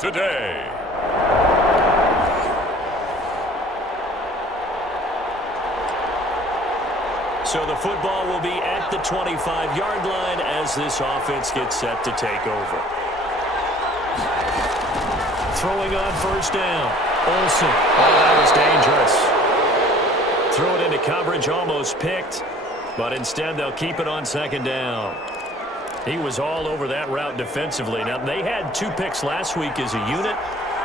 today. So the football will be at the 25-yard line as this offense gets set to take over. Throwing on first down. Olsen. Oh, that was dangerous. Threw it into coverage, almost picked. But instead, they'll keep it on second down. He was all over that route defensively. Now, they had 2 picks last week as a unit.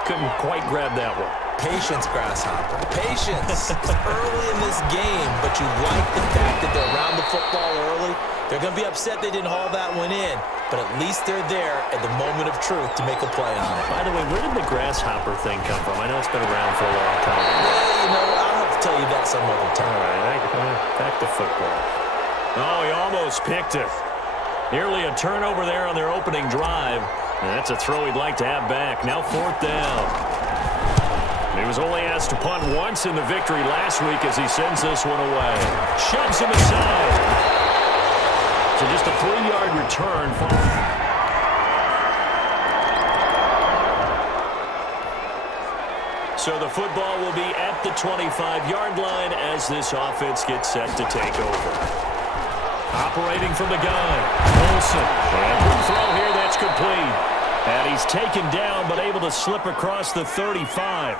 Couldn't quite grab that one. Patience, Grasshopper. Patience. It's early in this game, but you like the fact that they're around the football early. They're going to be upset they didn't haul that one in, but at least they're there at the moment of truth to make a play on it. By the way, where did the Grasshopper thing come from? I know it's been around for a long time. Well, I'll have to tell you that some other time. All right, back to football. Oh, he almost picked it. Nearly a turnover there on their opening drive. And that's a throw he'd like to have back. Now 4th down. He was only asked to punt once in the victory last week as he sends this one away. Shoves him aside. So just a 3-yard return. So the football will be at the 25-yard line as this offense gets set to take over. Operating from the gun. Olsen. And good throw here. That's complete. And he's taken down but able to slip across the 35.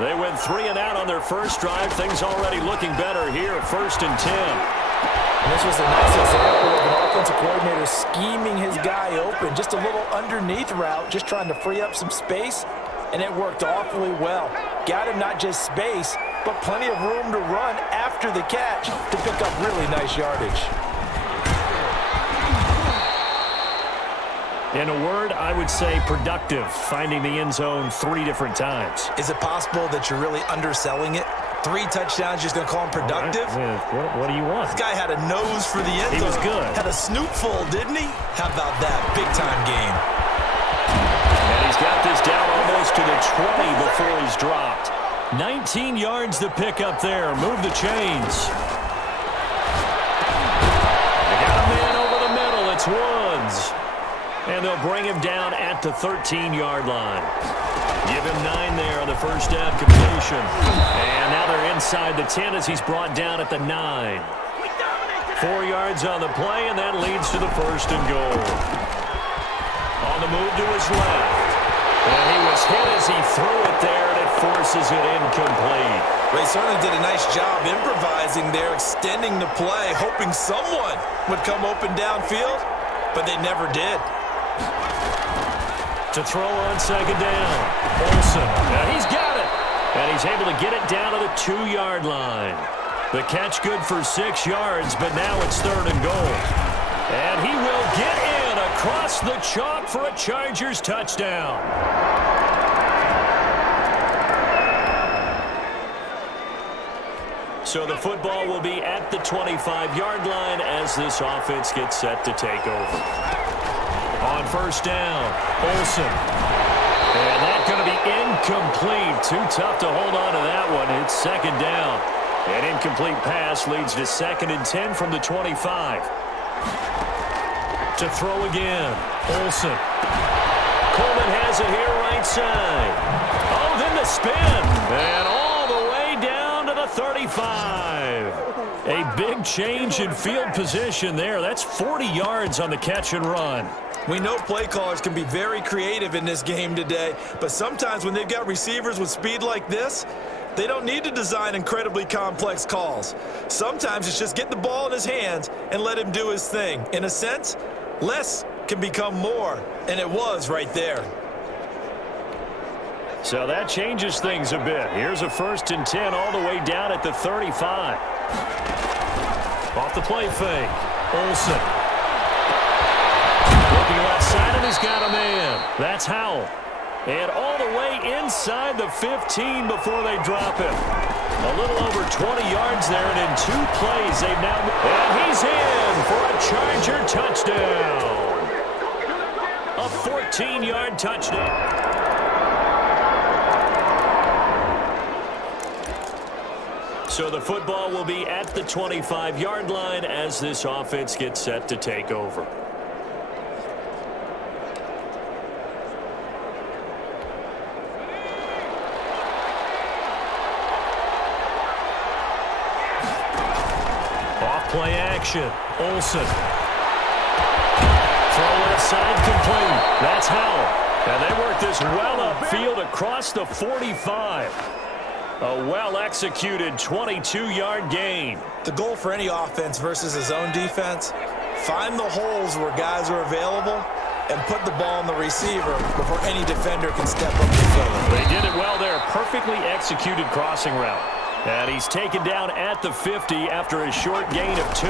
They went 3 and out on their first drive. Things already looking better here. 1st and 10. And this was a nice example of an offensive coordinator scheming his guy open. Just a little underneath route, just trying to free up some space, and it worked awfully well. Got him not just space, but plenty of room to run after the catch to pick up really nice yardage. In a word, I would say productive, finding the end zone 3 different times. Is it possible that you're really underselling it? 3 touchdowns, just going to call him productive? Right. What do you want? This guy had a nose for the end zone. He was good. Had a snoot full, didn't he? How about that? Big-time game. And he's got this down almost to the 20 before he's dropped. 19 yards to pick up there. Move the chains. They got a man over the middle. It's Woods. And they'll bring him down at the 13-yard line. Give him 9 there on the first down completion. And now they're inside the 10 as he's brought down at the 9. 4 yards on the play, and that leads to the 1st and goal. On the move to his left. And he was hit as he threw it there, and it forces it incomplete. They certainly did a nice job improvising there, extending the play, hoping someone would come open downfield, but they never did. To throw on second down. Olsen. Now he's got it. And he's able to get it down to the 2-yard line. The catch good for 6 yards, but now it's 3rd and goal. And he will get in across the chalk for a Chargers touchdown. So the football will be at the 25-yard line as this offense gets set to take over. On first down, Olsen. And that's going to be incomplete. Too tough to hold on to that one. It's 2nd down. An incomplete pass leads to 2nd and 10 from the 25. To throw again, Olsen. Coleman has it here right side. Oh, then the spin. And all the way down to the 35. A big change in field position there. That's 40 yards on the catch and run. We know play callers can be very creative in this game today, but sometimes when they've got receivers with speed like this, they don't need to design incredibly complex calls. Sometimes it's just get the ball in his hands and let him do his thing. In a sense, less can become more, and it was right there. So that changes things a bit. Here's a 1st and 10 all the way down at the 35. Off the play fake, Olsen. Looking left side, and he's got a man. That's Howell. And all the way inside the 15 before they drop him. A little over 20 yards there, and in 2 plays, they've now... And he's in for a Charger touchdown. A 14-yard touchdown. So the football will be at the 25-yard line as this offense gets set to take over. Off play action. Olsen. Throw left side complete. That's Howell. And they work this well upfield across the 45. A well-executed 22-yard gain. The goal for any offense versus his own defense, find the holes where guys are available and put the ball on the receiver before any defender can step up and fill it. They did it well there. Perfectly executed crossing route. And he's taken down at the 50 after a short gain of 2.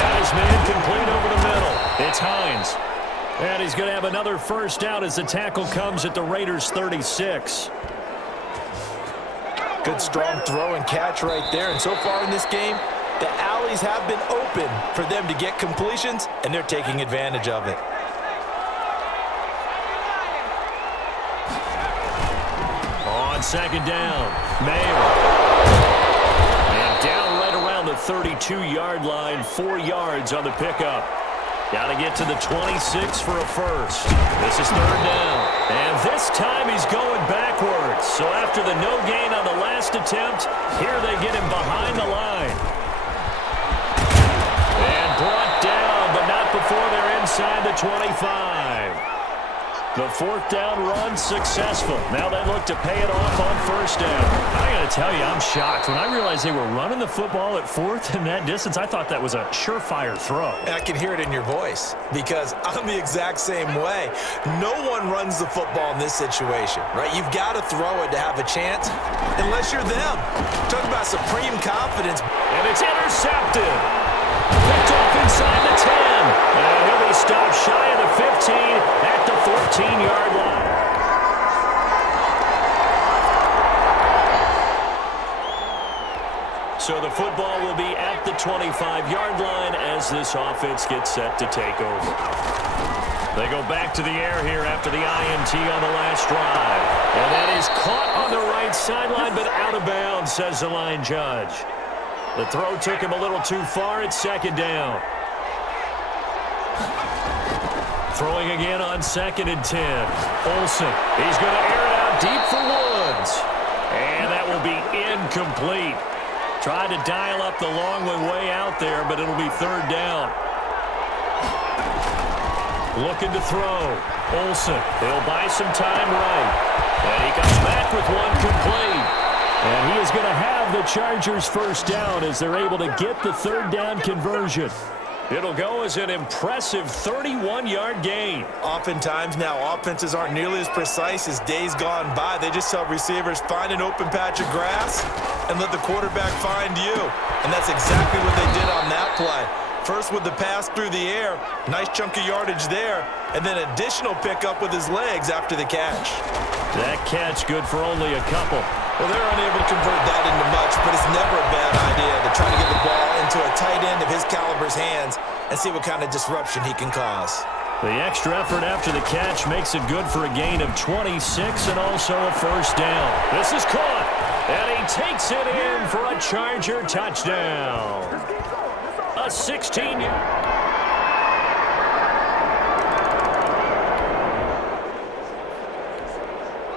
Got his man complete over the middle. It's Hines. And he's going to have another first down as the tackle comes at the Raiders' 36. Good strong throw and catch right there. And so far in this game, the alleys have been open for them to get completions, and they're taking advantage of it. On second down, Mayer. And down right around the 32-yard line, 4 yards on the pickup. Got to get to the 26 for a first. This is third down. And this time he's going backwards. So after the no gain on the last attempt, here they get him behind the line. And brought down, but not before they're inside the 25. The fourth down run successful. Now they look to pay it off on first down. I got to tell you, I'm shocked. When I realized they were running the football at fourth in that distance, I thought that was a surefire throw. And I can hear it in your voice because I'm the exact same way. No one runs the football in this situation, right? You've got to throw it to have a chance unless you're them. Talk about supreme confidence. And it's intercepted. Picked off inside the 10. And he'll be stopped shy of the 15 at the 14-yard line. So the football will be at the 25-yard line as this offense gets set to take over. They go back to the air here after the INT on the last drive. And that is caught on the right sideline, but out of bounds, says the line judge. The throw took him a little too far. It's second down. Throwing again on 2nd and 10. Olsen. He's going to air it out deep for Woods. And that will be incomplete. Tried to dial up the long one way out there, but it'll be third down. Looking to throw. Olsen. He'll buy some time right. And he comes back with one complete. And he is going to have the Chargers first down as they're able to get the third down conversion. It'll go as an impressive 31-yard gain. Oftentimes now, offenses aren't nearly as precise as days gone by. They just tell receivers, find an open patch of grass and let the quarterback find you. And that's exactly what they did on that play. First with the pass through the air, nice chunk of yardage there, and then additional pickup with his legs after the catch. That catch good for only a couple. Well, they're unable to convert that into much, but it's never a bad idea to try to get the ball into a tight end of his caliber's hands and see what kind of disruption he can cause. The extra effort after the catch makes it good for a gain of 26 and also a first down. This is caught, and he takes it in for a Charger touchdown. A 16-yard.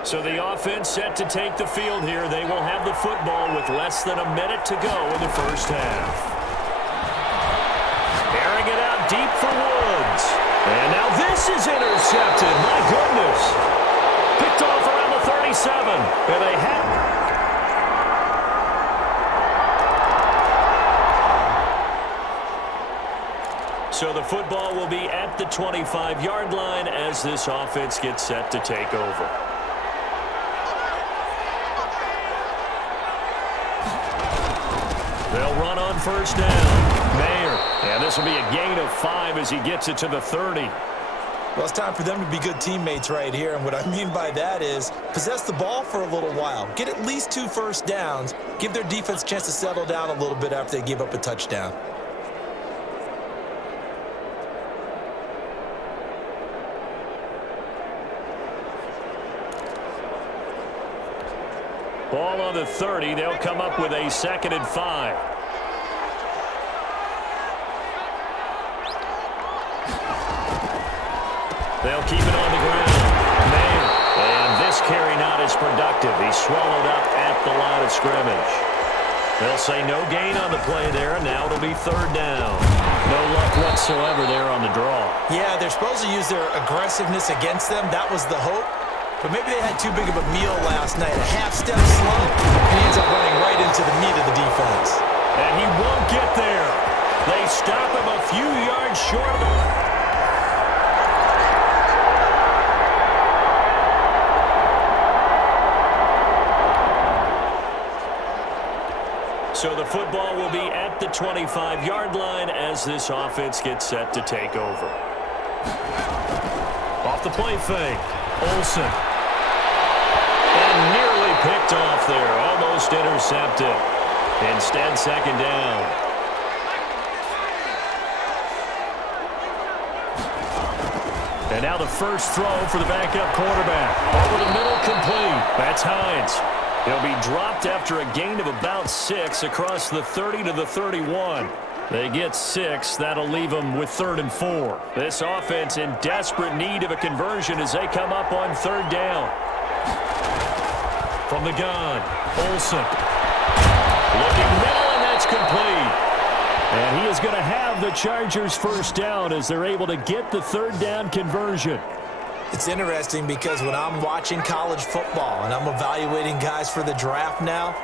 So the offense set to take the field here. They will have the football with less than a minute to go in the first half. Airing it out deep for Woods. And now this is intercepted. My goodness. Picked off around the 37. And they have... So the football will be at the 25-yard line as this offense gets set to take over. They'll run on first down. Mayer. And this will be a gain of 5 as he gets it to the 30. Well, it's time for them to be good teammates right here. And what I mean by that is possess the ball for a little while. Get at least 2 first downs. Give their defense a chance to settle down a little bit after they give up a touchdown. Ball on the 30. They'll come up with a 2nd and 5. They'll keep it on the ground. Mayer. And this carry not as productive. He's swallowed up at the line of scrimmage. They'll say no gain on the play there, and now it'll be third down. No luck whatsoever there on the draw. Yeah, they're supposed to use their aggressiveness against them. That was the hope. But maybe they had too big of a meal last night. A half step slow, and he ends up running right into the meat of the defense. And he won't get there. They stop him a few yards short of the... So the football will be at the 25-yard line as this offense gets set to take over. Off the play fake, Olsen. And nearly picked off there, almost intercepted. Instead, second down. And now the first throw for the backup quarterback. Over the middle, complete. That's Hines. He'll be dropped after a gain of about 6 across the 30 to the 31. They get 6. That'll leave them with 3rd and 4. This offense in desperate need of a conversion as they come up on 3rd down. From the gun, Olsen. Looking middle, and that's complete. And he is going to have the Chargers first down as they're able to get the 3rd down conversion. It's interesting because when I'm watching college football and I'm evaluating guys for the draft now,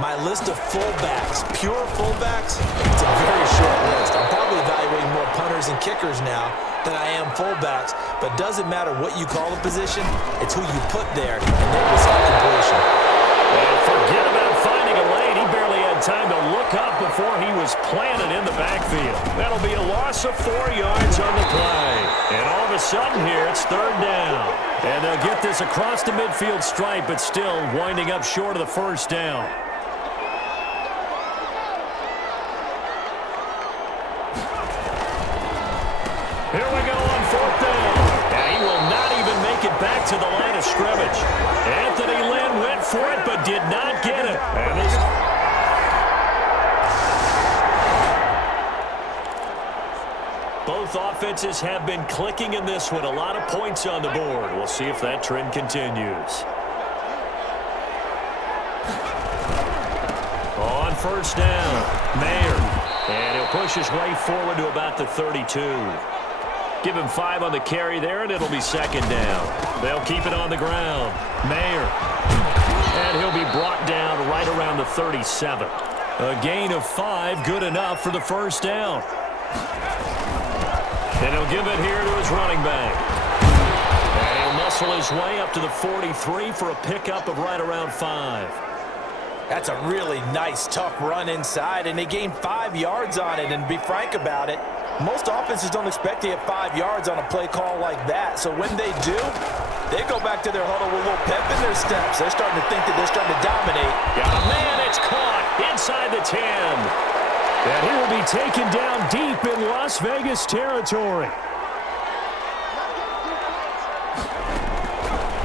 my list of fullbacks, pure fullbacks, it's a very short list. I'm probably evaluating more punters and kickers now than I am fullbacks, but it doesn't matter what you call the position, it's who you put there, and they result completion. And forget about finding a lane. He barely had time to look up before he was planted in the backfield. That'll be a loss of 4 yards on the play. And all of a sudden here, it's 3rd down. And they'll get this across the midfield stripe, but still winding up short of the first down. Here we go on 4th down. And he will not even make it back to the line of scrimmage. Anthony Lynn went for it, but did not get it. And this... Both offenses have been clicking in this one. A lot of points on the board. We'll see if that trend continues. On 1st down, Mayer. And he'll push his way forward to about the 32. Give him 5 on the carry there, and it'll be 2nd down. They'll keep it on the ground. Mayer. And he'll be brought down right around the 37. A gain of 5, good enough for the first down. And he'll give it here to his running back. And he'll muscle his way up to the 43 for a pickup of right around 5. That's a really nice, tough run inside, and they gained 5 yards on it. And to be frank about it, most offenses don't expect to get 5 yards on a play call like that. So when they do, they go back to their huddle with a little pep in their steps. They're starting to think that they're starting to dominate. Got a man, it's caught inside the 10. And he will be taken down deep in Las Vegas territory.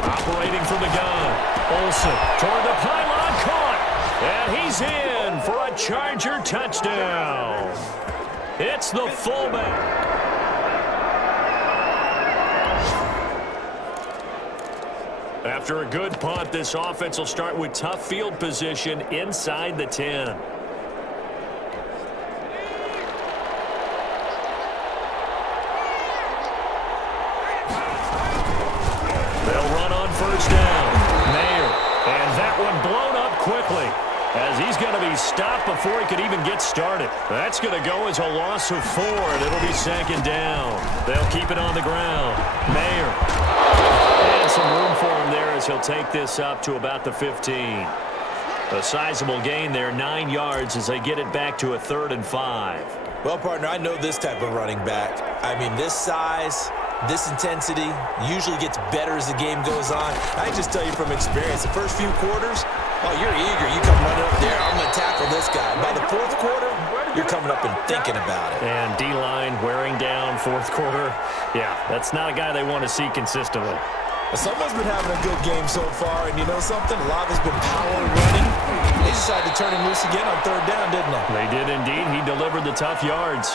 Operating from the gun. Olsen toward the pylon, caught. And he's in for a Charger touchdown. It's the fullback. After a good punt, this offense will start with tough field position inside the 10. They'll run on 1st down. Mayer. And that one blown up quickly as he's going to be stopped before he could even get started. That's going to go as a loss of 4, and it'll be 2nd down. They'll keep it on the ground. Mayer. And some room for him there as he'll take this up to about the 15. A sizable gain there, 9 yards as they get it back to a 3rd and 5. Well, partner, I know this type of running back. I mean, this size, this intensity usually gets better as the game goes on. I can just tell you from experience, the first few quarters, oh, you're eager. You come running up there, I'm going to tackle this guy. By the 4th quarter, you're coming up and thinking about it. And D-line wearing down 4th quarter. Yeah, that's not a guy they want to see consistently. Someone's been having a good game so far, and you know something? A lot has been power running. They decided to turn him loose again on 3rd down, didn't they? They did indeed. He delivered the tough yards.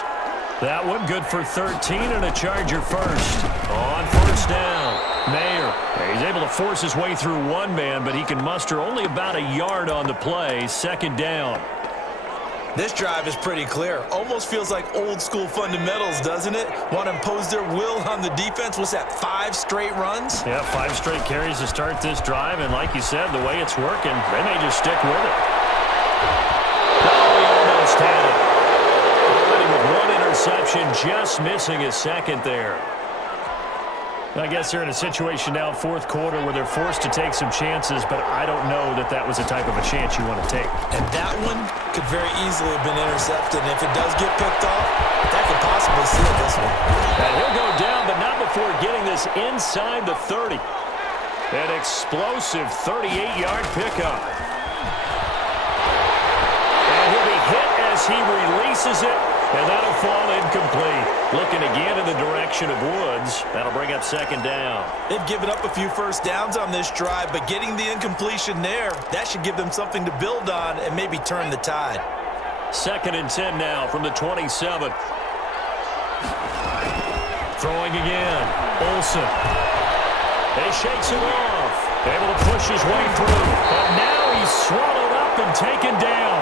That one good for 13 and a Charger first. On 1st down, Mayer. He's able to force his way through one man, but he can muster only about a yard on the play. 2nd down. This drive is pretty clear. Almost feels like old school fundamentals, doesn't it? Want to impose their will on the defense. What's that, 5 straight runs? Yeah, 5 straight carries to start this drive. And like you said, the way it's working, they may just stick with it. Oh, he almost had it. Already with 1 interception, just missing his second there. I guess they're in a situation now, fourth quarter, where they're forced to take some chances, but I don't know that that was the type of a chance you want to take. And that one could very easily have been intercepted. And if it does get picked off, that could possibly seal this one. And he'll go down, but not before getting this inside the 30. An explosive 38-yard pickup. And he'll be hit as he releases it, and that'll fall incomplete. Looking again in the direction of Woods. That'll bring up second down. They've given up a few first downs on this drive, but getting the incompletion there, that should give them something to build on and maybe turn the tide. 2nd and 10 now from the 27. Throwing again. Olsen. He shakes it off. Able to push his way through. But now he's swallowed up and taken down.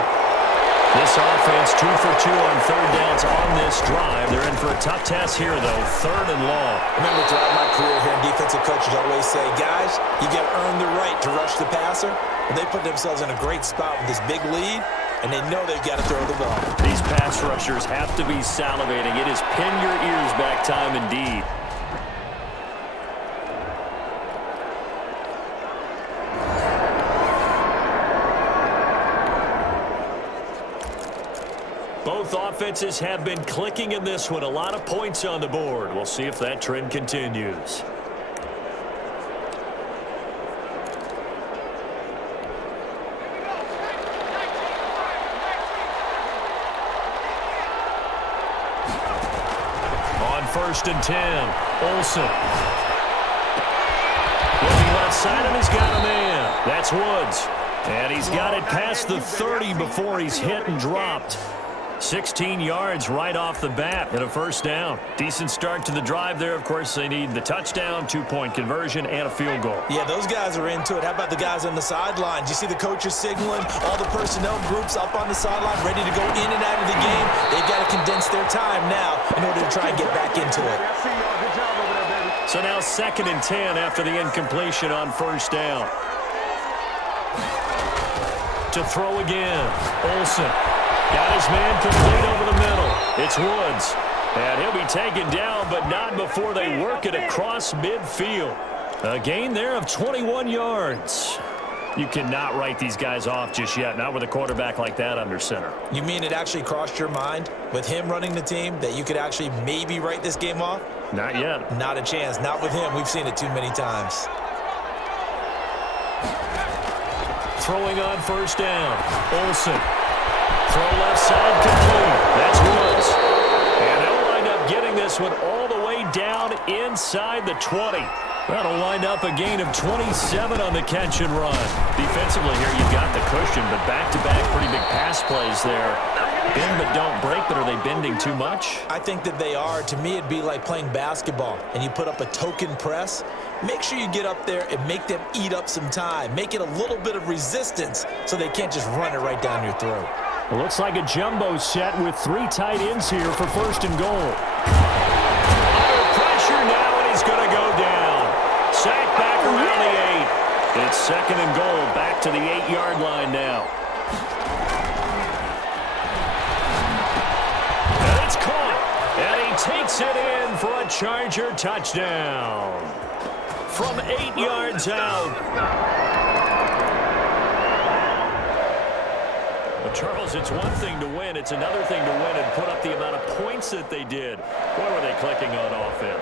This offense 2 for 2 on 3rd downs on this drive. They're in for a tough task here, though. 3rd and long. Remember, throughout my career here, defensive coaches always say, guys, you got to earn the right to rush the passer. And they put themselves in a great spot with this big lead, and they know they've got to throw the ball. These pass rushers have to be salivating. It is pin your ears back time indeed. Both offenses have been clicking in this one. A lot of points on the board. We'll see if that trend continues. On 1st and 10, Olsen. Looking left side of him, he's got a man. That's Woods. And he's got it past the 30 before he's hit and dropped. 16 yards right off the bat and a first down. Decent start to the drive there. Of course, they need the touchdown, 2-point conversion, and a field goal. Yeah, those guys are into it. How about the guys on the sidelines? You see the coaches signaling, all the personnel groups up on the sideline, ready to go in and out of the game. They've got to condense their time now in order to try and get back into it. So now 2nd and 10 after the incompletion on first down. To throw again, Olsen. Got his man complete over the middle. It's Woods. And he'll be taken down, but not before they work it across midfield. A gain there of 21 yards. You cannot write these guys off just yet, not with a quarterback like that under center. You mean it actually crossed your mind with him running the team that you could actually maybe write this game off? Not yet. Not a chance. Not with him. We've seen it too many times. Throwing on first down. Olsen. Throw left side complete. That's Woods. And they'll wind up getting this one all the way down inside the 20. That'll wind up a gain of 27 on the catch and run. Defensively here, you've got the cushion, but back-to-back pretty big pass plays there. Bend but don't break, but are they bending too much? I think that they are. To me, it'd be like playing basketball, and you put up a token press. Make sure you get up there and make them eat up some time. Make it a little bit of resistance so they can't just run it right down your throat. It looks like a jumbo set with 3 tight ends here for 1st and goal. Under pressure now, and he's going to go down. Sacked back around the 8. It's 2nd and goal, back to the 8-yard line now. And it's caught, and he takes it in for a Charger touchdown. From 8 yards out. Charles, it's one thing to win. It's another thing to win and put up the amount of points that they did. Boy, were they clicking on offense.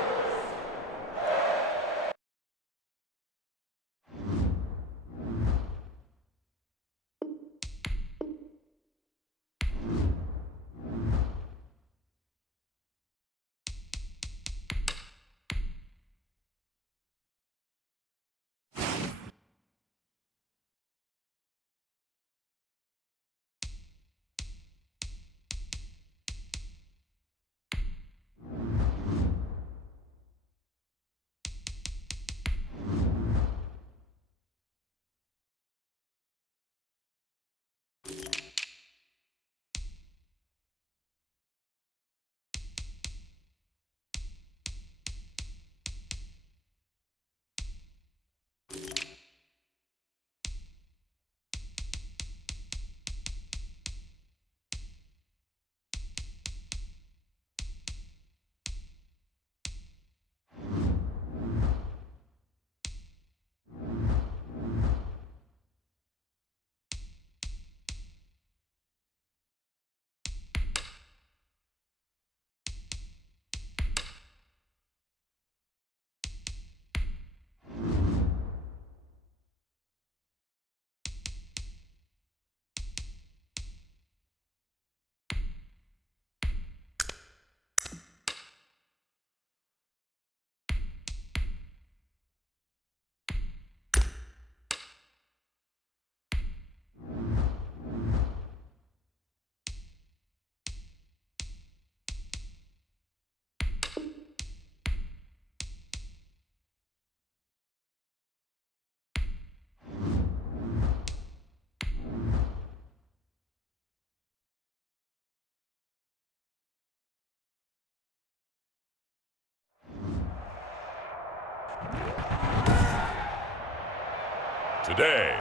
today.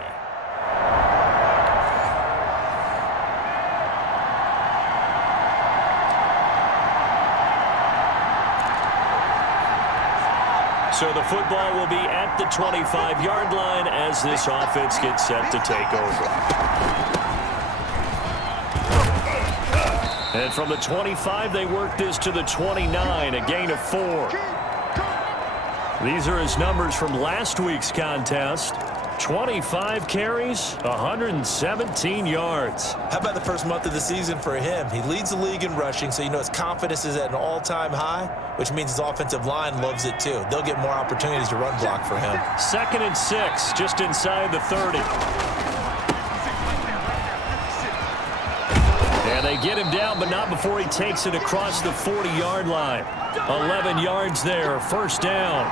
So the football will be at the 25-yard line as this offense gets set to take over. And from the 25, they work this to the 29, a gain of 4. These are his numbers from last week's contest. 25 carries, 117 yards. How about the first month of the season for him? He leads the league in rushing, so you know his confidence is at an all-time high, which means his offensive line loves it too. They'll get more opportunities to run block for him. 2nd and 6, just inside the 30. And they get him down, but not before he takes it across the 40-yard line. 11 yards there, first down.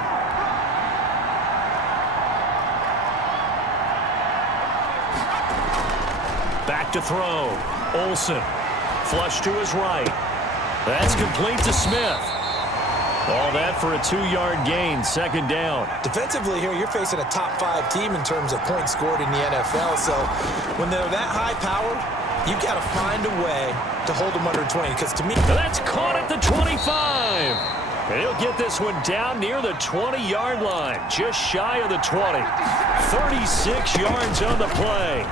Back to throw. Olsen. Flush to his right. That's complete to Smith. All that for a 2-yard gain, 2nd down. Defensively here, you're facing a top-5 team in terms of points scored in the NFL, so when they're that high-powered, you've got to find a way to hold them under 20, because to me... That's caught at the 25. And he'll get this one down near the 20-yard line, just shy of the 20. 36 yards on the play.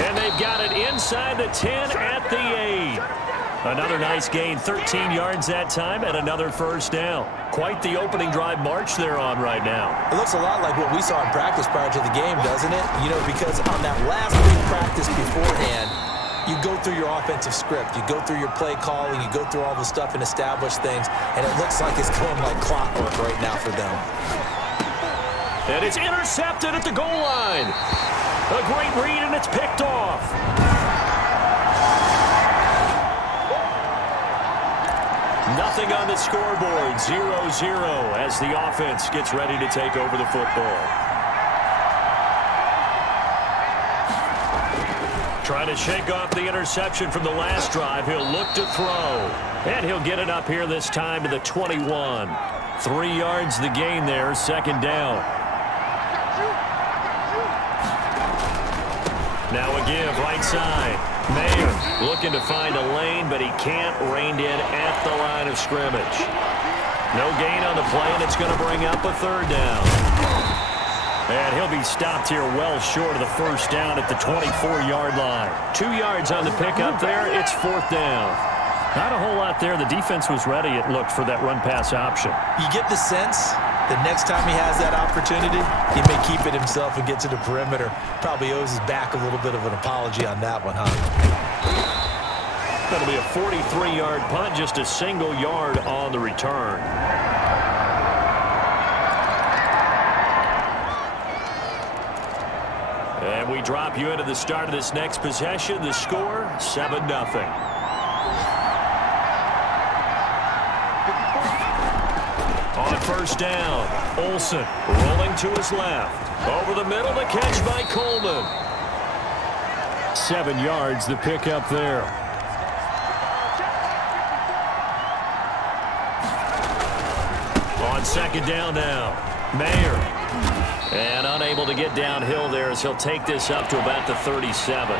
And they've got it inside the 10 at the 8. Another nice gain, 13 yards that time, and another first down. Quite the opening drive march they're on right now. It looks a lot like what we saw in practice prior to the game, doesn't it? You know, because on that last week practice beforehand, you go through your offensive script, you go through your play calling, you go through all the stuff and establish things, and it looks like it's going like clockwork right now for them. And it's intercepted at the goal line. A great read, and it's picked off. Nothing on the scoreboard, 0-0 as the offense gets ready to take over the football. Trying to shake off the interception from the last drive. He'll look to throw. And he'll get it up here this time to the 21. 3 yards the gain there, 2nd down. Now a give, right side. Mayer looking to find a lane, but he can't. Reined in at the line of scrimmage. No gain on the play, and it's going to bring up a 3rd down. And he'll be stopped here well short of the first down at the 24-yard line. 2 yards on the pickup there. It's 4th down. Not a whole lot there. The defense was ready, it looked, for that run-pass option. You get the sense the next time he has that opportunity, he may keep it himself and get to the perimeter. Probably owes his back a little bit of an apology on that one, huh? That'll be a 43-yard punt, just a single yard on the return. And we drop you into the start of this next possession. The score, 7-0. On first down, Olsen rolling to his left. Over the middle, the catch by Coleman. 7 yards, the pickup there. On 2nd down now, Mayer. And unable to get downhill there as he'll take this up to about the 37.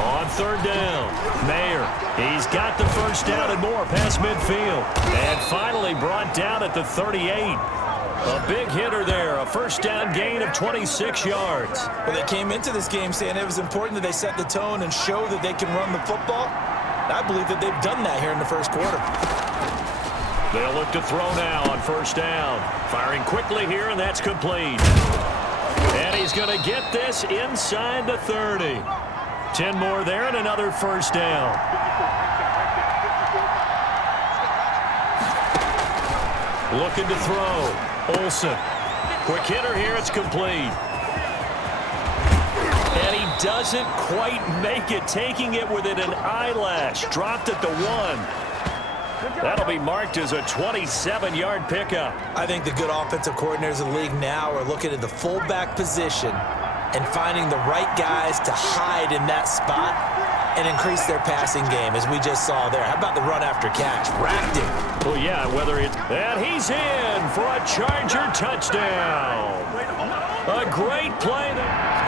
On 3rd down, Mayer. He's got the first down and more past midfield. And finally brought down at the 38. A big hitter there, a first down gain of 26 yards. Well, they came into this game saying it was important that they set the tone and show that they can run the football. I believe that they've done that here in the first quarter. They'll look to throw now on first down. Firing quickly here, and that's complete. And he's going to get this inside the 30. 10 more there and another first down. Looking to throw. Olsen. Quick hitter here. It's complete. And he doesn't quite make it. Taking it within an eyelash. Dropped at the 1. That'll be marked as a 27-yard pickup. I think the good offensive coordinators in the league now are looking at the fullback position and finding the right guys to hide in that spot and increase their passing game, as we just saw there. How about the run after catch? Racked him. Well, yeah, whether it's... And he's in for a Charger touchdown. A great play there.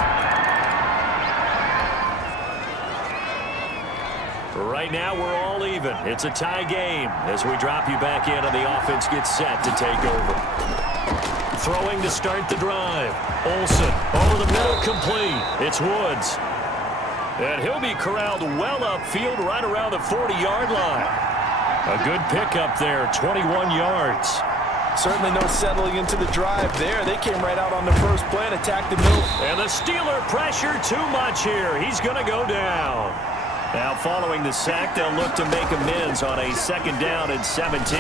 Right now, we're all even. It's a tie game as we drop you back in and the offense gets set to take over. Throwing to start the drive. Olsen over the middle, complete. It's Woods. And he'll be corralled well upfield right around the 40-yard line. A good pickup there, 21 yards. Certainly no settling into the drive there. They came right out on the first play and attacked the middle. And the Steeler pressure too much here. He's going to go down. Now, following the sack, they'll look to make amends on a 2nd down and 17.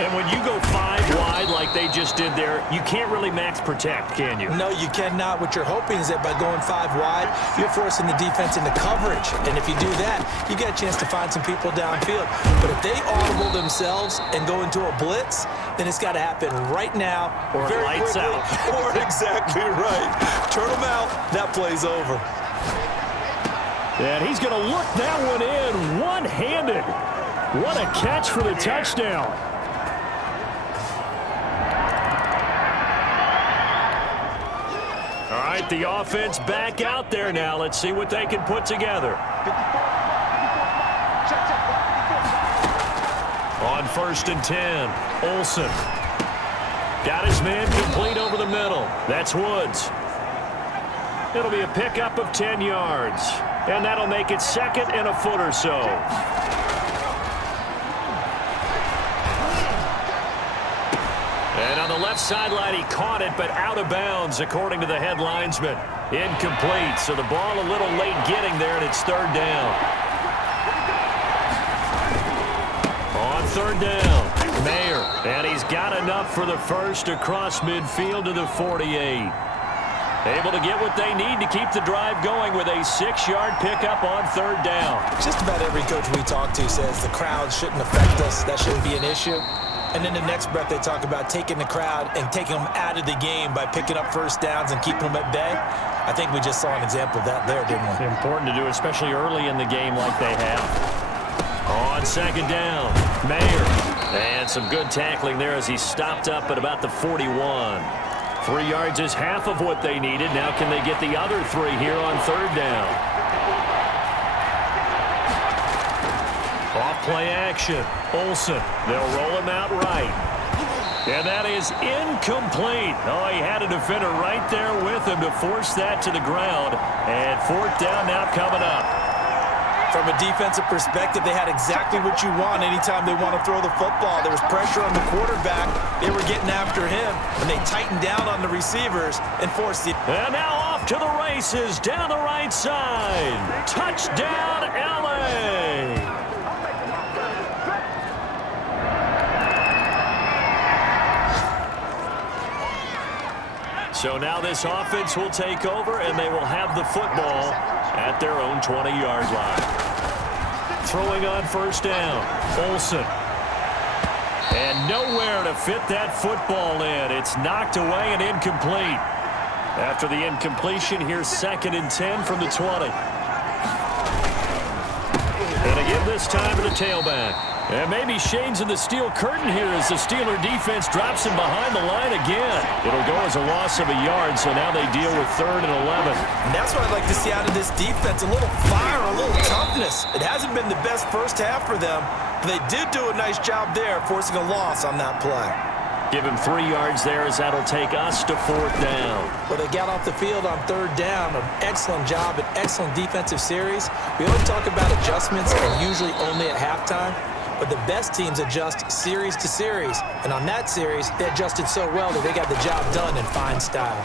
And when you go 5 wide like they just did there, you can't really max protect, can you? No, you cannot. What you're hoping is that by going 5 wide, you're forcing the defense into coverage. And if you do that, you get a chance to find some people downfield. But if they audible themselves and go into a blitz, then it's got to happen right now. Or very lights quickly. out. Or exactly right. Turn them out. That play's over. And he's going to look that one in one-handed. What a catch for the touchdown. All right, the offense back out there now. Let's see what they can put together. On 1st and 10, Olsen. Got his man complete over the middle. That's Woods. It'll be a pickup of 10 yards. And that'll make it 2nd and a foot or so. And on the left sideline, he caught it, but out of bounds, according to the head linesman. Incomplete, so the ball a little late getting there, and it's 3rd down. On 3rd down, Mayer. And he's got enough for the first across midfield to the 48. Able to get what they need to keep the drive going with a 6-yard pickup on 3rd down. Just about every coach we talk to says the crowd shouldn't affect us. That shouldn't be an issue. And then the next breath they talk about taking the crowd and taking them out of the game by picking up 1st downs and keeping them at bay. I think we just saw an example of that there, didn't we? Important to do, especially early in the game like they have. On 2nd down, Mayer. And some good tackling there as he stopped up at about the 41. 3 yards is half of what they needed. Now can they get the other 3 here on 3rd down? Off play action. Olsen. They'll roll him out right. And that is incomplete. Oh, he had a defender right there with him to force that to the ground. And 4th down now coming up. From a defensive perspective, they had exactly what you want anytime they want to throw the football. There was pressure on the quarterback. They were getting after him, and they tightened down on the receivers and forced it. And now off to the races down the right side. Touchdown, LA! So now this offense will take over, and they will have the football at their own 20-yard line. Throwing on 1st down, Olsen. And nowhere to fit that football in. It's knocked away and incomplete. After the incompletion, here's 2nd and 10 from the 20. And again this time to the tailback. And maybe shades in the steel curtain here as the Steeler defense drops him behind the line again. It'll go as a loss of a yard, so now they deal with 3rd and 11. And that's what I'd like to see out of this defense, a little fire, a little toughness. It hasn't been the best first half for them, but they did do a nice job there, forcing a loss on that play. Give him 3 yards there as that'll take us to 4th down. Well, they got off the field on 3rd down. An excellent job, an excellent defensive series. We always talk about adjustments, and usually only at halftime. But the best teams adjust series to series. And on that series, they adjusted so well that they got the job done in fine style.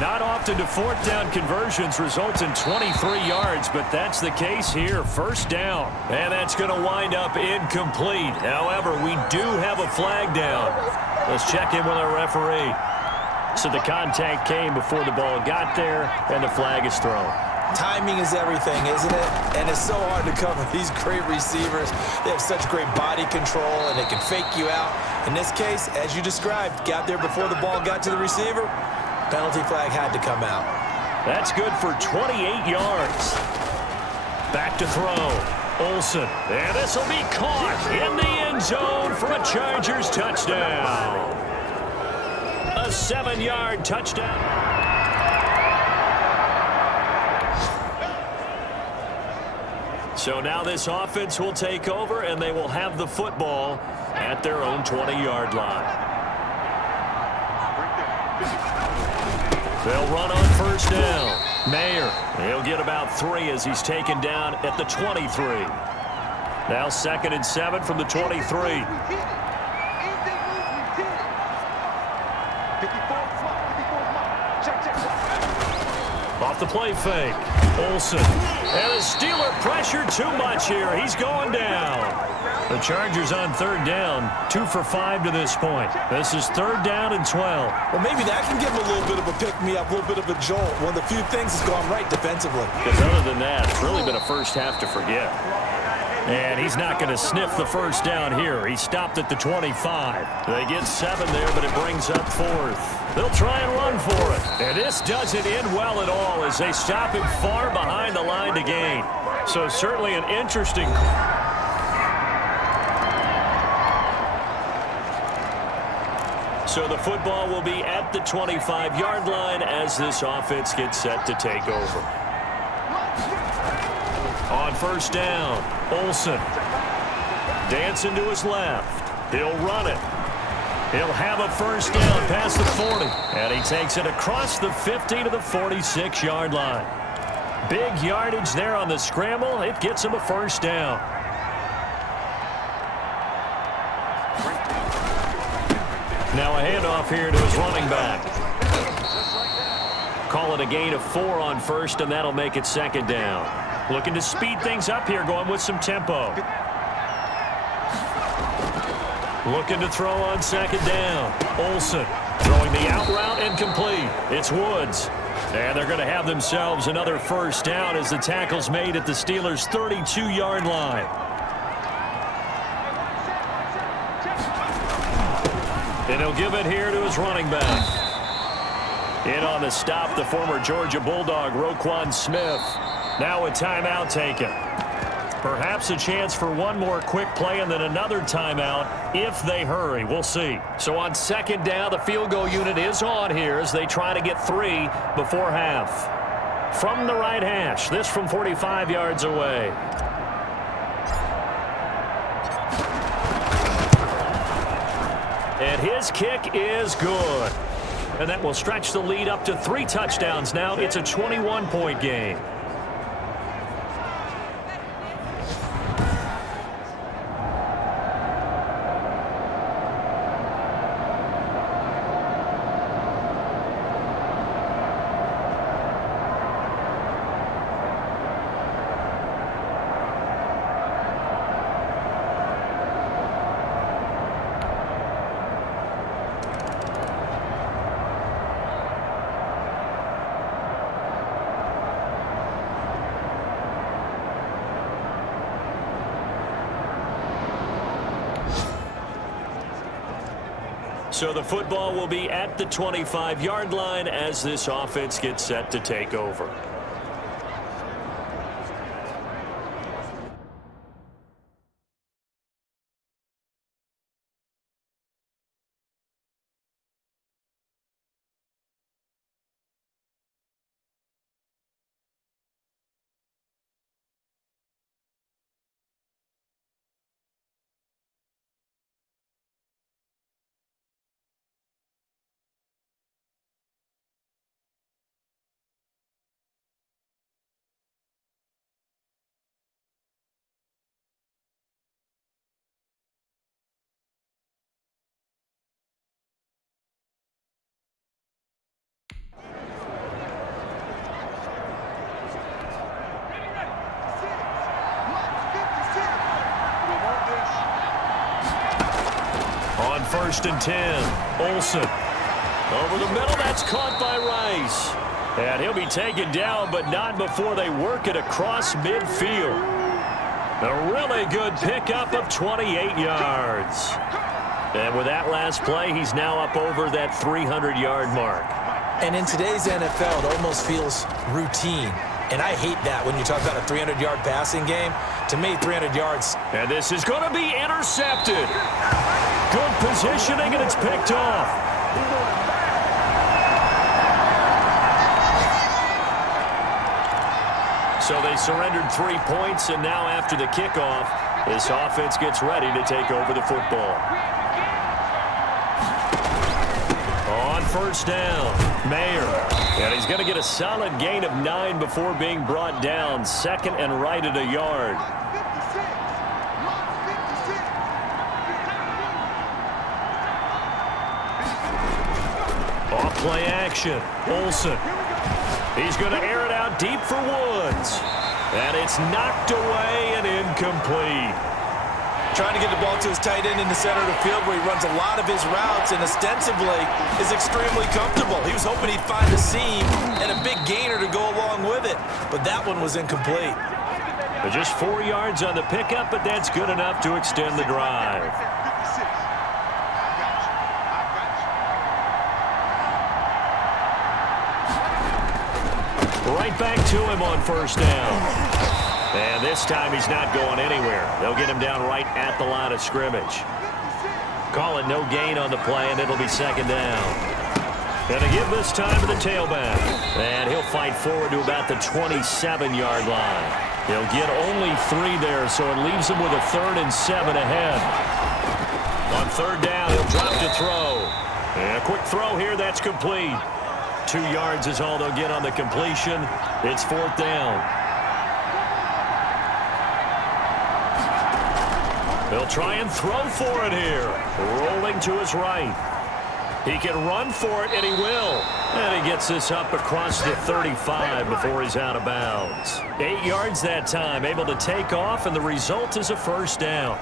Not often do 4th down conversions result in 23 yards, but that's the case here. 1st down. And that's going to wind up incomplete. However, we do have a flag down. Let's check in with our referee. So the contact came before the ball got there, and the flag is thrown. Timing is everything, isn't it? And it's so hard to cover these great receivers. They have such great body control, and they can fake you out. In this case, as you described, got there before the ball got to the receiver. Penalty flag had to come out. That's good for 28 yards. Back to throw. Olsen. And this will be caught in the end zone for a Chargers touchdown. A 7-yard touchdown. So now this offense will take over, and they will have the football at their own 20-yard line. They'll run on first down. Mayer, he'll get about 3 as he's taken down at the 23. Now 2nd and 7 from the 23. Off the play fake. Olsen. And the Steeler pressure too much here. He's going down. The Chargers on 3rd down, 2 for 5 to this point. This is 3rd down and 12. Well, maybe that can give them a little bit of a pick-me-up, a little bit of a jolt. One of the few things that's gone right defensively. Because other than that, it's really been a first half to forget. And he's not going to sniff the first down here. He stopped at the 25. They get 7 there, but it brings up 4th. They'll try and run for it. And this doesn't end well at all as they stop him far behind the line to gain. So certainly an interesting... So the football will be at the 25-yard line as this offense gets set to take over. On first down, Olsen. Dancing to his left. He'll run it. He'll have a first down past the 40. And he takes it across the 50 to the 46-yard line. Big yardage there on the scramble. It gets him a first down. Now a handoff here to his running back. Call it a gain of 4 on first, and that'll make it 2nd down. Looking to speed things up here, going with some tempo. Looking to throw on 2nd down. Olsen throwing the out route and complete. It's Woods. And they're going to have themselves another first down as the tackle's made at the Steelers' 32-yard line. And he'll give it here to his running back. In on the stop, the former Georgia Bulldog, Roquan Smith. Now a timeout taken. Perhaps a chance for one more quick play and then another timeout if they hurry. We'll see. So on 2nd down, the field goal unit is on here as they try to get 3 before half. From the right hash, this from 45 yards away. And his kick is good. And that will stretch the lead up to 3 touchdowns now. It's a 21-point game. So the football will be at the 25-yard line as this offense gets set to take over. On 1st and 10, Olsen. Over the middle, that's caught by Rice. And he'll be taken down, but not before they work it across midfield. A really good pickup of 28 yards. And with that last play, he's now up over that 300-yard mark. And in today's NFL, it almost feels routine. And I hate that when you talk about a 300-yard passing game. To me, 300 yards. And this is going to be intercepted. Good positioning, and it's picked off. So they surrendered 3 points, and now after the kickoff, this offense gets ready to take over the football. On first down, Mayer. And he's going to get a solid gain of 9 before being brought down. Second and right at a yard. Off play action. Olsen. He's going to air it out deep for Woods. And it's knocked away and incomplete. Trying to get the ball to his tight end in the center of the field where he runs a lot of his routes and ostensibly is extremely comfortable. He was hoping he'd find a seam and a big gainer to go along with it, but that one was incomplete. But just 4 yards on the pickup, but that's good enough to extend the drive. Right back to him on first down. And this time he's not going anywhere. They'll get him down right at the line of scrimmage. Call it no gain on the play, and it'll be second down. Going to give this time to the tailback. And he'll fight forward to about the 27-yard line. He'll get only 3 there, so it leaves him with a 3rd and 7 ahead. On third down, he'll drop to throw. And a quick throw here, that's complete. 2 yards is all they'll get on the completion. It's 4th down. They'll try and throw for it here. Rolling to his right. He can run for it, and he will. And he gets this up across the 35 before he's out of bounds. 8 yards that time, able to take off, and the result is a first down.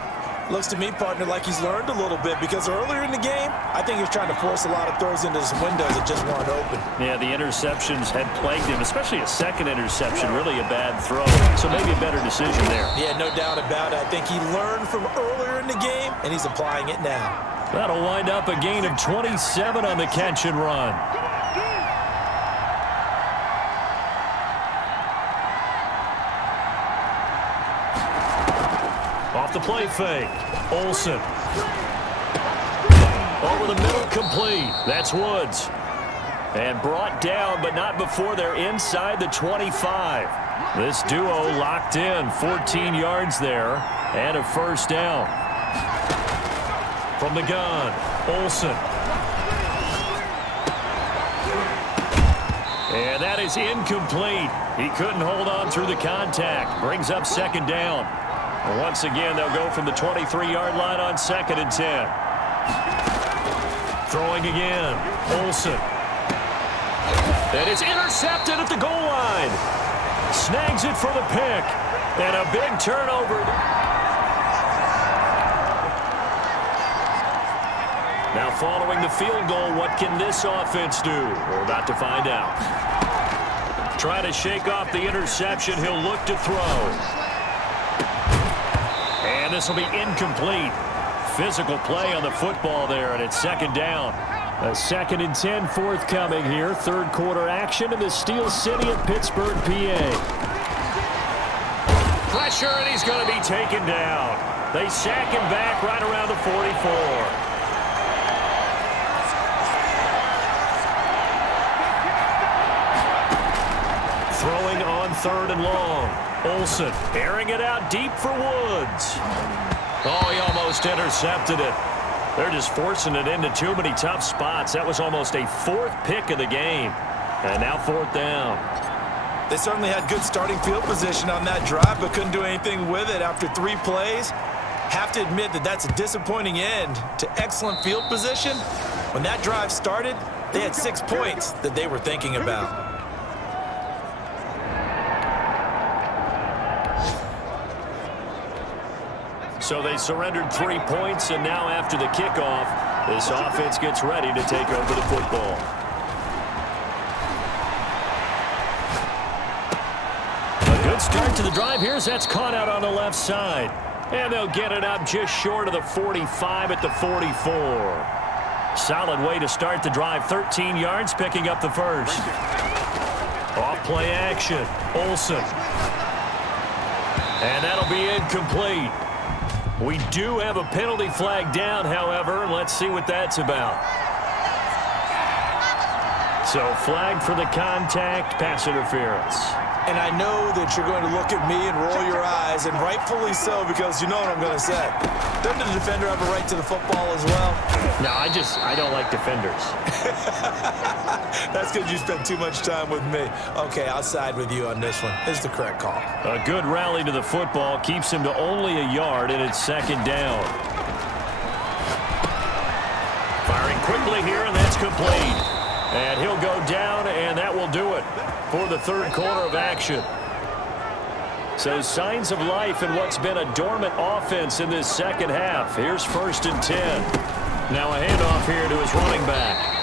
Looks to me, partner, like he's learned a little bit because earlier in the game, I think he was trying to force a lot of throws into some windows that just weren't open. Yeah, the interceptions had plagued him, especially a second interception, really a bad throw. So maybe a better decision there. Yeah, no doubt about it. I think he learned from earlier in the game, and he's applying it now. That'll wind up a gain of 27 on the catch and run. Off the play fake. Olsen. Over the middle, complete. That's Woods. And brought down, but not before they're inside the 25. This duo locked in. 14 yards there. And a first down. From the gun, Olsen. And that is incomplete. He couldn't hold on through the contact. Brings up second down. And once again, they'll go from the 23-yard line on 2nd and 10. Throwing again, Olsen. And it's intercepted at the goal line. Snags it for the pick. And a big turnover. Now following the field goal, what can this offense do? We're about to find out. Try to shake off the interception. He'll look to throw. And this will be incomplete. Physical play on the football there, and it's second down. A 2nd and 10 forthcoming here. Third quarter action in the Steel City of Pittsburgh, PA. Pressure, and he's going to be taken down. They sack him back right around the 44. Throwing on 3rd and long. Olsen airing it out deep for Woods. Oh, he almost intercepted it. They're just forcing it into too many tough spots. That was almost a 4th pick of the game. And now 4th down. They certainly had good starting field position on that drive, but couldn't do anything with it after 3 plays. Have to admit that that's a disappointing end to excellent field position. When that drive started, they had 6 points that they were thinking about. So they surrendered 3 points, and now after the kickoff, this offense gets ready to take over the football. A good start to the drive here as that's caught out on the left side. And they'll get it up just short of the 45 at the 44. Solid way to start the drive. 13 yards, picking up the first. Off play action. Olsen. And that'll be incomplete. We do have a penalty flag down, however, and let's see what that's about. So flag for the contact, pass interference. And I know that you're going to look at me and roll your eyes, and rightfully so, because you know what I'm going to say. Doesn't the defender have a right to the football as well? No, I don't like defenders. That's because you spent too much time with me. Okay, I'll side with you on this one. This is the correct call. A good rally to the football keeps him to only a yard, and it's second down. Firing quickly here, and that's complete. And he'll go down, and that will do it for the third quarter of action. So signs of life in what's been a dormant offense in this second half. Here's 1st and 10. Now a handoff here to his running back.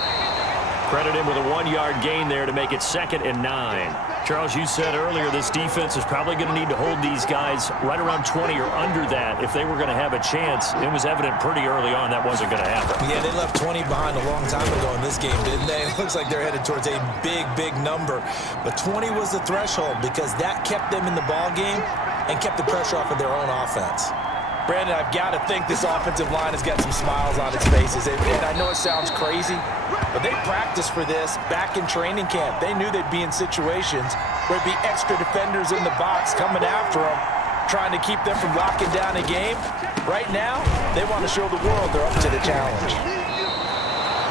Credit him with a 1-yard gain there to make it 2nd and 9. Charles, you said earlier this defense is probably going to need to hold these guys right around 20 or under that if they were going to have a chance. It was evident pretty early on that wasn't going to happen. Yeah, they left 20 behind a long time ago in this game, didn't they? It looks like they're headed towards a big, big number. But 20 was the threshold because that kept them in the ball game and kept the pressure off of their own offense. Brandon, I've got to think this offensive line has got some smiles on its faces. And I know it sounds crazy, but they practiced for this back in training camp. They knew they'd be in situations where there'd be extra defenders in the box coming after them, trying to keep them from locking down a game. Right now, they want to show the world they're up to the challenge.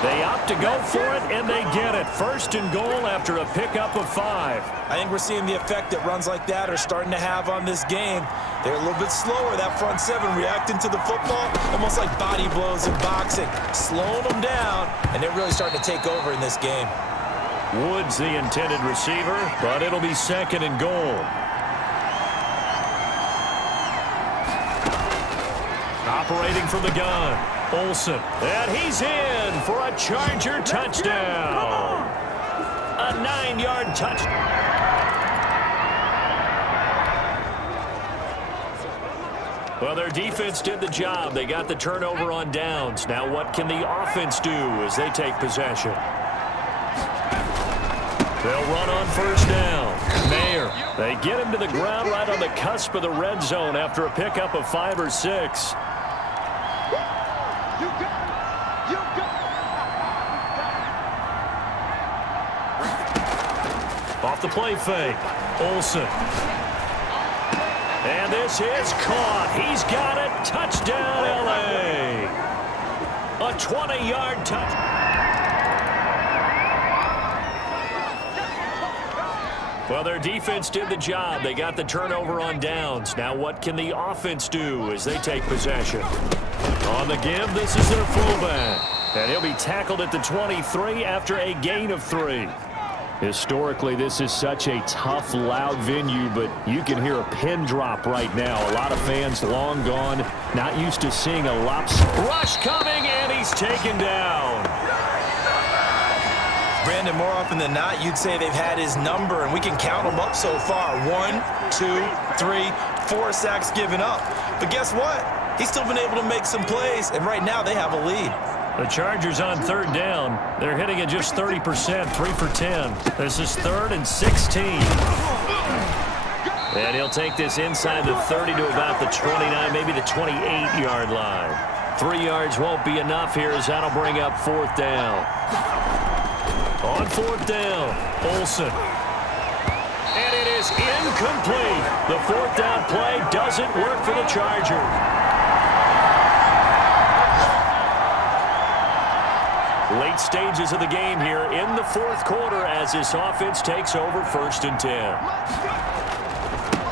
They opt to go for it, and they get it. 1st and goal after a pickup of 5. I think we're seeing the effect that runs like that are starting to have on this game. They're a little bit slower, that front 7, reacting to the football, almost like body blows in boxing, slowing them down, and they're really starting to take over in this game. Woods the intended receiver, but it'll be 2nd and goal. Operating from the gun, Olsen, and he's in for a Charger touchdown. A 9-yard touchdown. Well, their defense did the job. They got the turnover on downs. Now what can the offense do as they take possession? They'll run on 1st down. Mayer, they get him to the ground right on the cusp of the red zone after a pickup of 5 or 6. Off the play fake, Olsen. And this is caught. He's got it. Touchdown, L.A. A 20-yard touchdown. Well, their defense did the job. They got the turnover on downs. Now what can the offense do as they take possession? On the give, this is their fullback. And he'll be tackled at the 23 after a gain of 3. Historically, this is such a tough, loud venue, but you can hear a pin drop right now. A lot of fans long gone, not used to seeing a rush coming, and he's taken down. Brandon, more often than not, you'd say they've had his number, and we can count them up so far. 1, 2, 3, 4 sacks given up. But guess what? He's still been able to make some plays, and right now they have a lead. The Chargers on 3rd down. They're hitting at just 30%, 3 for 10. This is 3rd and 16. And he'll take this inside the 30 to about the 29, maybe the 28-yard line. 3 yards won't be enough here as that'll bring up 4th down. On 4th down, Olsen. And it is incomplete. The 4th down play doesn't work for the Chargers. Late stages of the game here in the 4th quarter as this offense takes over 1st and 10.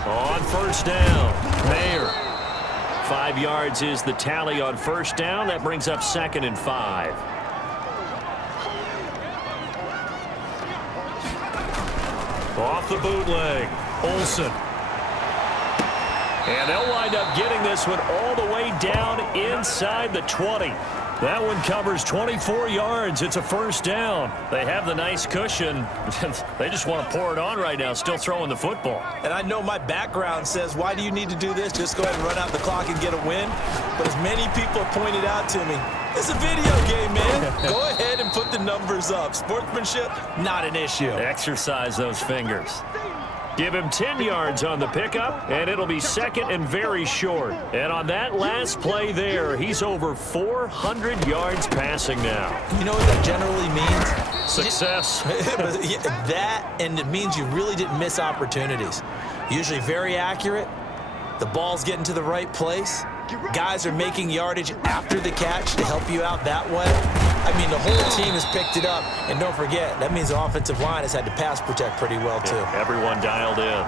On 1st down, Mayer. 5 yards is the tally on 1st down. That brings up 2nd and 5. Off the bootleg, Olsen. And they'll wind up getting this one all the way down inside the 20. That one covers 24 yards. It's a first down. They have the nice cushion. They just want to pour it on right now, still throwing the football. And I know my background says, why do you need to do this? Just go ahead and run out the clock and get a win. But as many people pointed out to me, it's a video game, man. Go ahead and put the numbers up. Sportsmanship, not an issue. Exercise those fingers. Give him 10 yards on the pickup, and it'll be second and very short. And on that last play there, he's over 400 yards passing now. You know what that generally means? Success. That, and it means you really didn't miss opportunities. Usually very accurate. The ball's getting to the right place. Guys are making yardage after the catch to help you out that way. I mean, the whole team has picked it up. And don't forget, that means the offensive line has had to pass protect pretty well, too. Yeah, everyone dialed in.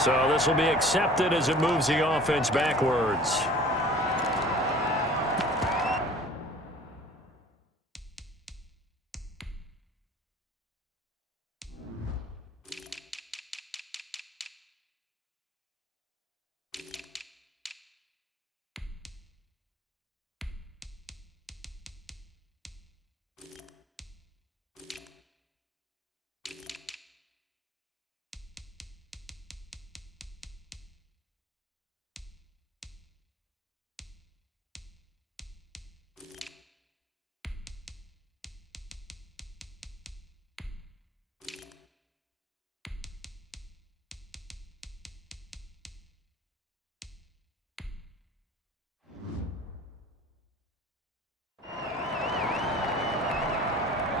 So this will be accepted as it moves the offense backwards.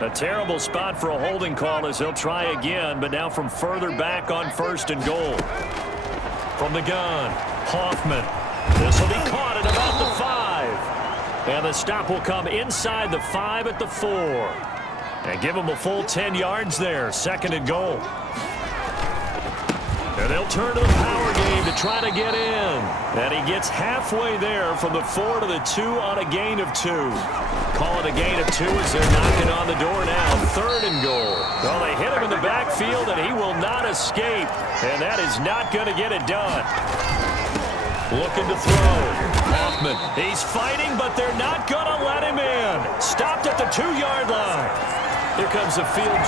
A terrible spot for a holding call as they'll try again, but now from further back on first and goal. From the gun, Hoffman. This will be caught at about the 5. And the stop will come inside the 5 at the 4. And give them a full 10 yards there, second and goal. And they'll turn to the power game to try to get in. And he gets halfway there from the 4 to the 2 on a gain of 2. Call it a gain of 2 as they're knocking on the door now. Third and goal. Well, they hit him in the backfield, and he will not escape. And that is not going to get it done. Looking to throw. Hoffman, he's fighting, but they're not going to let him in. Stopped at the 2-yard line. Here comes the field.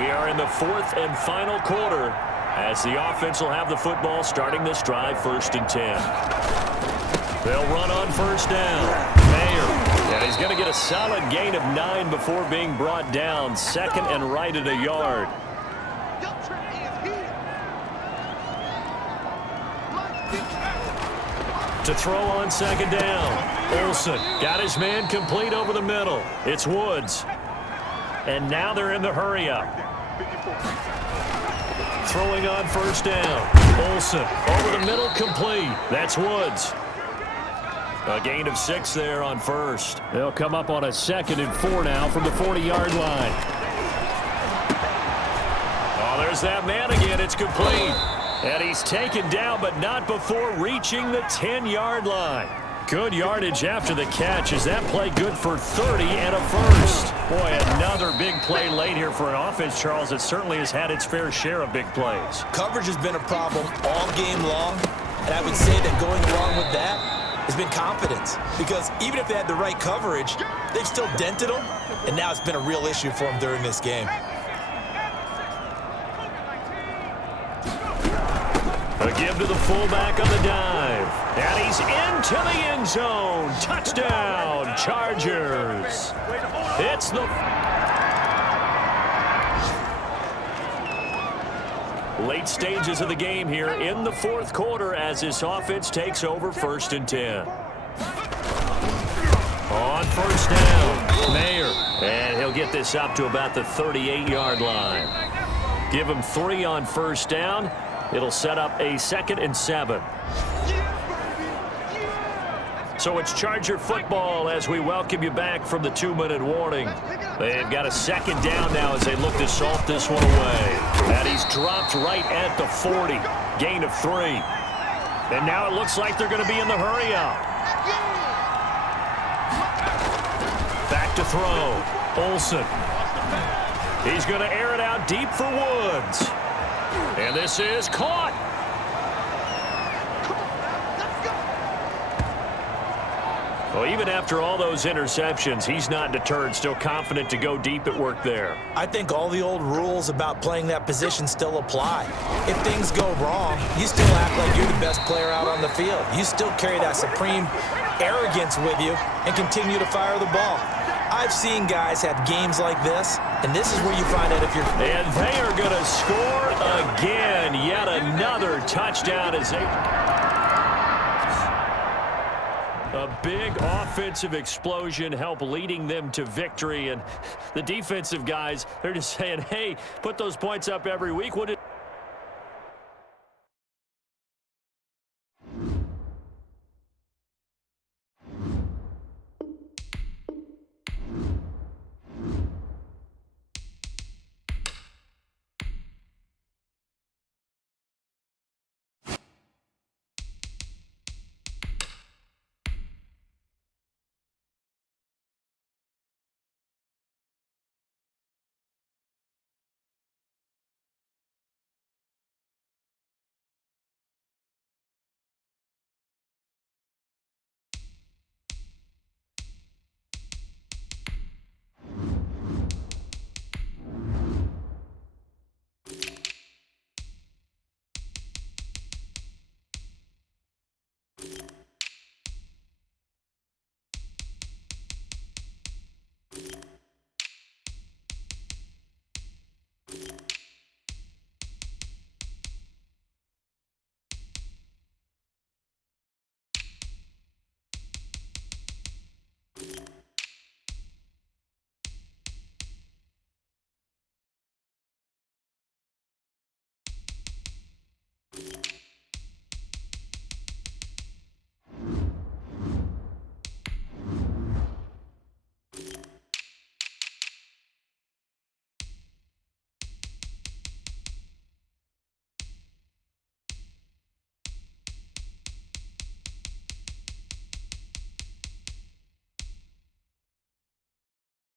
We are in the fourth and final quarter as the offense will have the football starting this drive, first and 10. They'll run on first down. Mayer, and he's going to get a solid gain of 9 before being brought down. Second and right at a yard. To throw on second down. Olsen got his man complete over the middle. It's Woods. And now they're in the hurry-up. Throwing on first down. Olsen over the middle, complete. That's Woods. A gain of 6 there on first. They'll come up on a second and 4 now from the 40-yard line. Oh, there's that man again. It's complete. And he's taken down, but not before reaching the 10-yard line. Good yardage after the catch. Is that play good for 30 and a first? Boy, another big play late here for an offense, Charles, that certainly has had its fair share of big plays. Coverage has been a problem all game long, and I would say that going along with that has been confidence. Because even if they had the right coverage, they've still dented them, and now it's been a real issue for them during this game. A give to the fullback on the dive. And he's into the end zone. Touchdown, Chargers. It's the... late stages of the game here in the fourth quarter as this offense takes over first and 10. On first down, Mayer. And he'll get this up to about the 38-yard line. Give him 3 on first down. It'll set up a second and 7. So it's Charger football as we welcome you back from the 2-minute warning. They've got a second down now as they look to salt this one away. And he's dropped right at the 40. Gain of 3. And now it looks like they're going to be in the hurry-up. Back to throw. Olsen. He's going to air it out deep for Woods. And this is caught. Well, even after all those interceptions, he's not deterred, still confident to go deep at work there. I think all the old rules about playing that position still apply. If things go wrong, you still act like you're the best player out on the field. You still carry that supreme arrogance with you and continue to fire the ball. I've seen guys have games like this, and this is where you find out if you're... And they are going to score again. Yet another touchdown as they... A big offensive explosion help leading them to victory. And the defensive guys, they're just saying, hey, put those points up every week. What did